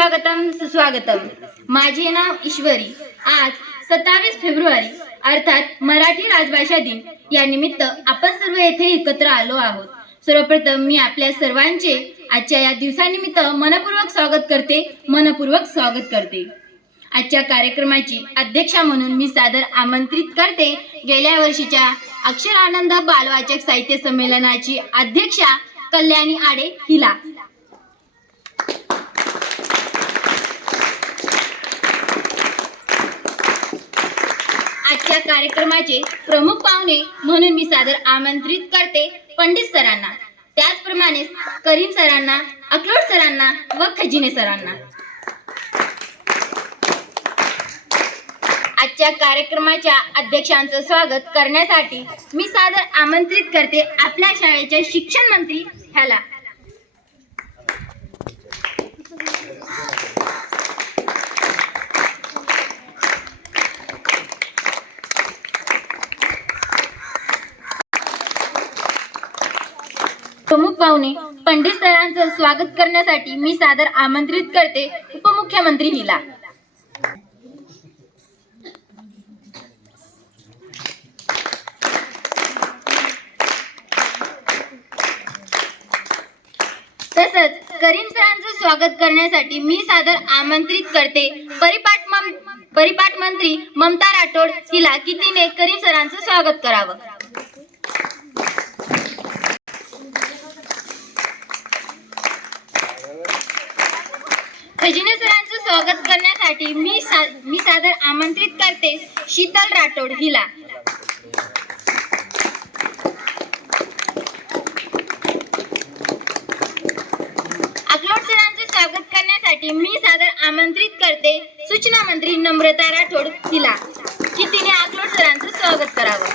स्वागतम सुस्वागतम। माझे नाव ईश्वरी। आज 27 फेब्रुवारी अर्थात मराठी राजभाषा दिन या निमित्त आपण सर्व येथे एकत्र आलो आहोत। सर्वप्रथम मी आपल्या सर्वांचे आजच्या या दिवसानिमित्त मनपूर्वक स्वागत करते। आजच्या कार्यक्रमाची अध्यक्षा म्हणून मी सादर आमंत्रित करते गेल्या वर्षीच्या अक्षर आनंद बालवाचक साहित्य संमेलनाची अध्यक्षा कल्याणी आडे हिला। आजच्या कार्यक्रमाचे प्रमुख पाहुणे म्हणून मी सादर आमंत्रित करते पंडित सरांना, त्याचप्रमाणे करीम सरांना, अकलोट सरांना व खजिने सरांना। आजच्या कार्यक्रमाच्या अध्यक्षांचं स्वागत करण्यासाठी मी सादर आमंत्रित करते आपल्या शाळेचे शिक्षण मंत्री ह्याला। प्रमुख पाहुणे पंडित सरांचं स्वागत करण्यासाठी मी सादर आमंत्रित करते उपमुख्यमंत्री हिला। तसंच करीम सरांचं स्वागत करण्यासाठी मी सादर आमंत्रित करते परिपाठ मंत्री ममता राठोड हिला की तिने करीम सरांचं स्वागत करावं। खजिने सरांचं स्वागत करण्यासाठी मी सादर आमंत्रित करते शीतल राठोड हिला। अकलोट सरांचे स्वागत करण्यासाठी मी सादर आमंत्रित करते सूचना मंत्री नम्रता राठोड हिला की तिने अकलोट सरांचं स्वागत करावं।